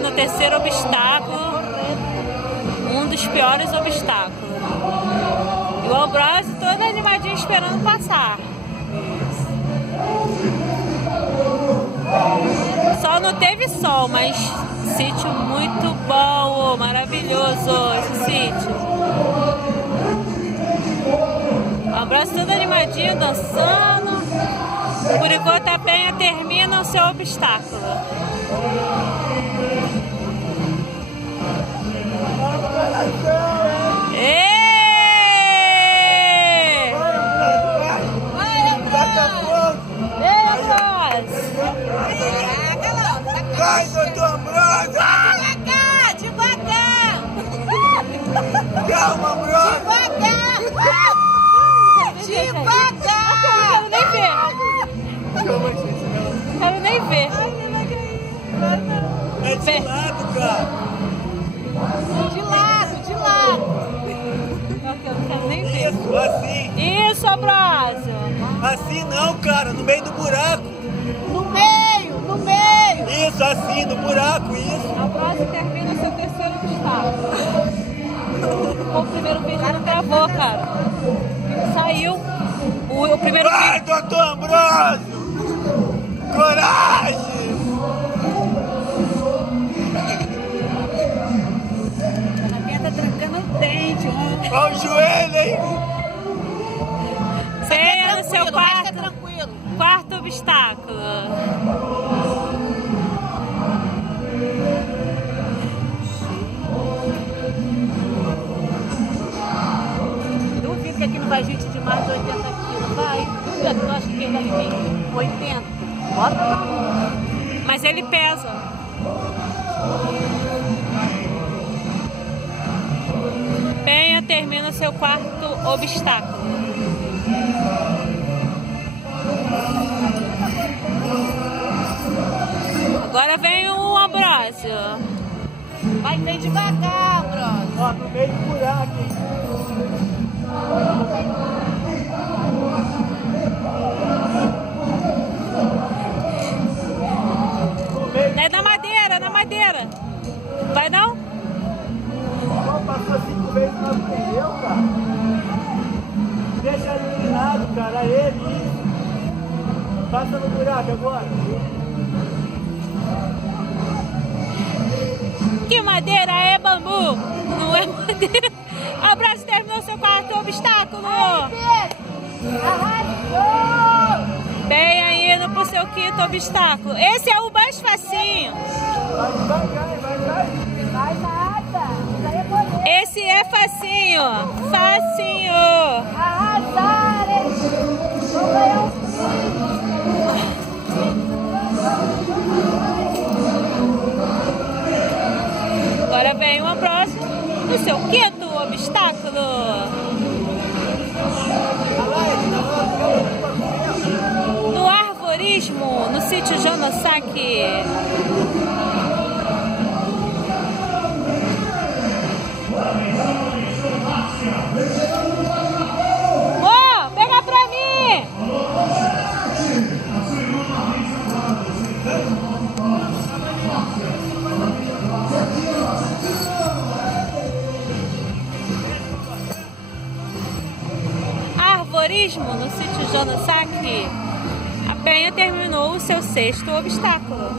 chegando no terceiro obstáculo, um dos piores obstáculos. E o Ambrosio todo animadinho esperando passar. Só não teve sol, mas sítio muito bom, maravilhoso esse sítio. O Ambrosio todo animadinho, dançando. Por enquanto a Penha termina o seu obstáculo. Vai, doutor Ambrosio! Devagar, devagar! Calma, Ambrosio! Devagar! Não quero nem ver. Quero nem ver. É de lado, cara! De lado, de lado! Eu não quero nem ver. Isso, assim! Isso, Ambrosio! Assim não, cara, no meio do buraco! No meio, no meio! Isso, assim, no buraco, isso! Ambrosio termina seu terceiro obstáculo. O primeiro vídeo não gravou, cara. Saiu o primeiro Vai, vídeo. doutor Ambrosio! Coragem! A minha tá trancando o dente, ó. Olha o joelho, hein? Penha no seu Fica tranquilo. quarto obstáculo. Duvido que aqui não vai gente de mais de 80 quilos. Vai, duvido, eu acho que ele ali tem 80. Bota lá. Mas ele pesa. Penha termina seu quarto obstáculo. Agora vem o Ambrosio. Vai bem devagar, brother. Ó, no meio do buraco, hein? É na madeira, na madeira. Vai não? Ó, passou 5 vezes no pneu, cara! Deixa ele inclinado, cara, ele! Passa no buraco agora! Que madeira é bambu? Não é madeira. Ambrosio terminou seu quarto obstáculo. Arrasou! Bem indo pro seu quinto obstáculo. Esse é o mais facinho. Vai devagar, vai! Vai nada. Isso aí é bonito. Esse é facinho. Facinho. Arrasaram! Vou ganhar um prêmio. Agora vem o Ambrosio no seu quinto obstáculo. No arvorismo, no sítio Janosaki. Ó, pega pra mim! Arvorismo no sítio Janosaki. A Penha terminou o seu sexto obstáculo.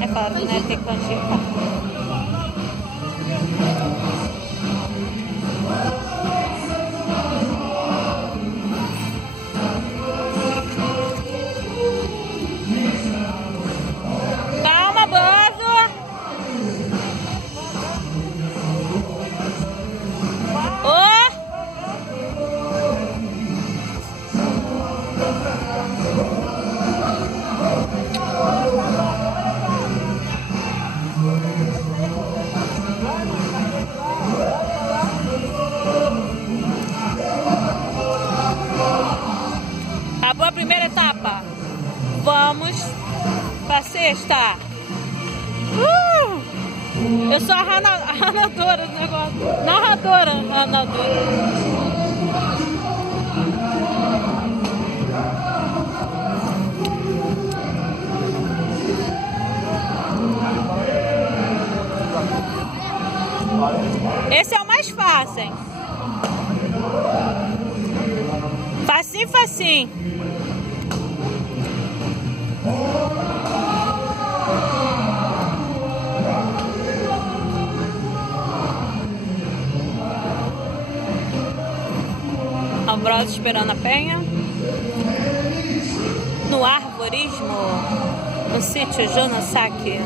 É claro que né, tem canjica. Calma, Bozo! Ô! Acabou a primeira etapa. Vamos pra sexta. Eu sou a narradora do negócio. Narradora. fácil, hein? Facinho, facinho. Ambrósio esperando a penha. No arborismo, no sítio Jonassaki.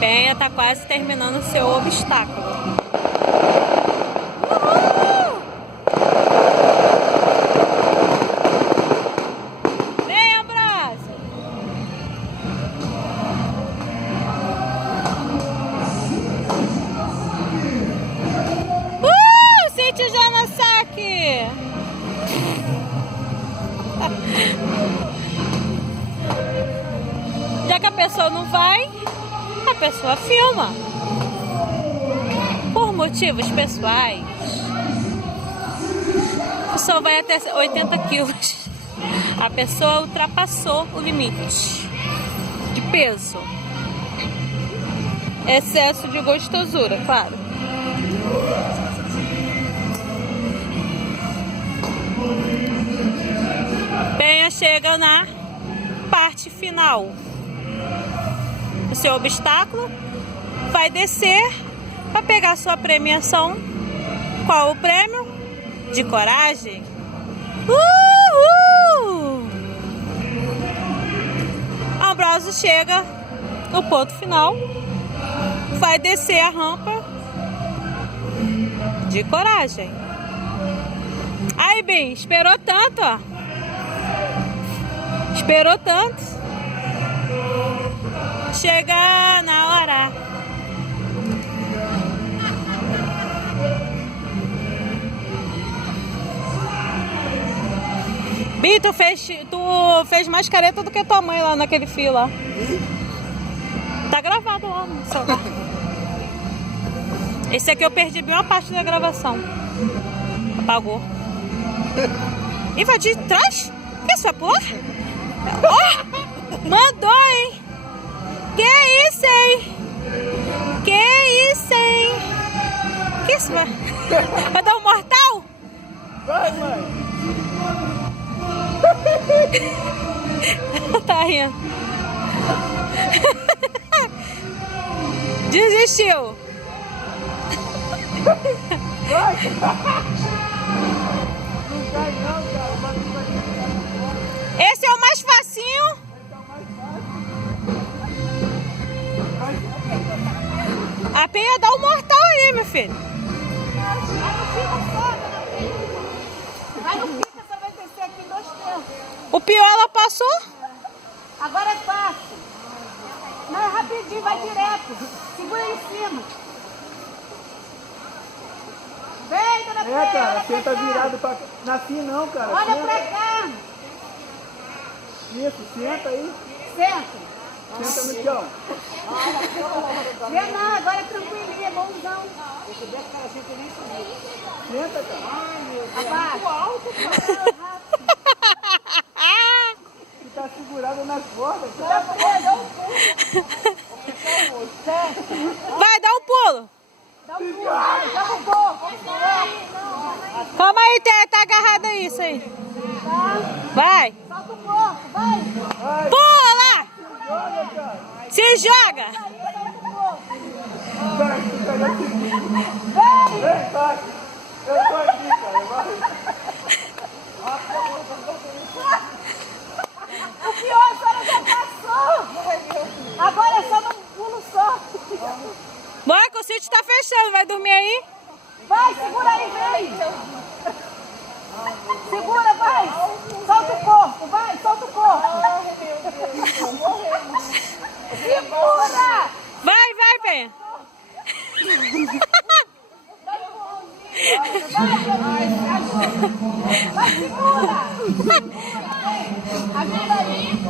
Penha tá quase terminando o seu obstáculo. Uhul! Vem, abraço! Sítio Jonassaki! Já que a pessoa não vai, a pessoa filma. Por motivos pessoais, só vai até 80 quilos. A pessoa ultrapassou o limite de peso. Excesso de gostosura, claro. Penha chega na parte final. O seu obstáculo vai descer para pegar sua premiação. Qual o prêmio? De coragem. Uhul! Ambrósio chega no ponto final, vai descer a rampa de coragem. Aí, bem, esperou tanto, ó. Esperou tanto. Chega na hora. Bi, tu fez mais careta do que tua mãe lá naquele fio lá. Tá gravado lá no celular. Esse aqui eu perdi bem uma parte da gravação. Apagou. E vai de trás? Que isso, vai pular? Oh, mandou, hein? Que isso, hein? Que isso, hein? Que isso, vai? Vai dar um mortal? Vai, mãe! Tá rindo. Desistiu. Vai! Não cai não, cara. Esse é o mais facinho. A Penha dá um mortal aí, meu filho. Vai no pica, só vai descer aqui 2 tempos. O pior ela passou. Agora é fácil. Não, é rapidinho, vai direto. Segura aí em cima. Vem, dona Penha. É, cara, senta virado pra... Na assim não, cara. Olha senta. pra cá. Isso, senta aí. Senta. Senta no chão. Vê não, agora é tranquilinho, é bonzão. Senta, cara. Abaixa. Tu tá segurado nas cordas, cara. Vai, dá um pulo. Dá um pulo, joga um pouco. Calma aí, tá agarrado aí, isso aí. Tá? Vai. Solta o corpo, vai. Vai, Pula lá. joga, cara. Se joga. Vai, tu tá aqui. Vem. Vem, vai. Eu tô aqui, cara. Vai. O pior, a senhora já passou. Agora é só num pulo só. Bora que o sítio tá fechando, vai dormir aí? Vai, segura aí, vem. Segura, vai. Solta o corpo, vai, solta o corpo. Segura. Vai, Penha. Vai, ajuda. Ajuda aí.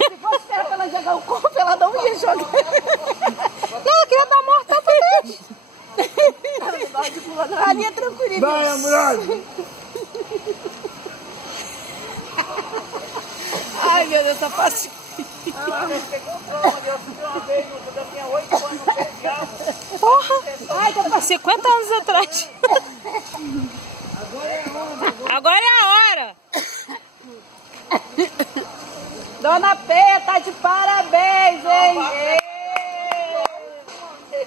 Se fosse esperar pra ela jogar o corpo, ela não ia jogar. Não, eu queria dar morta também. Ali é tranquilinho. Vai, mulher! Ai, meu Deus, essa parte. Porra! Ai, 50 anos atrás. Agora é a hora. Dona Pê, tá de parabéns, hein?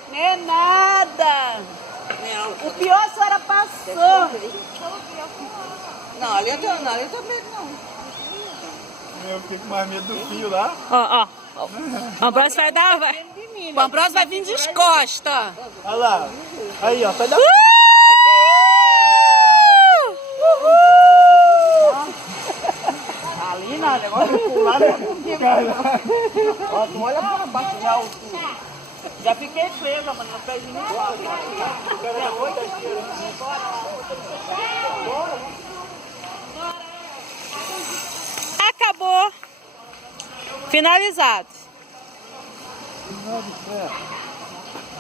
Não é nada. O pior a senhora passou. Não, ali eu tenho medo não. Eu fiquei com mais medo do fio lá. Ó. O Ambrosio vai dar... O Ambrosio vai vir descosta. Olha lá. Aí, ó. Sai da... Ali nada, negócio de pular, né? Ó, tu olha pra baixo já altura. Já fiquei presa, mano, não perde nem papo. Acabou. Finalizado. Não,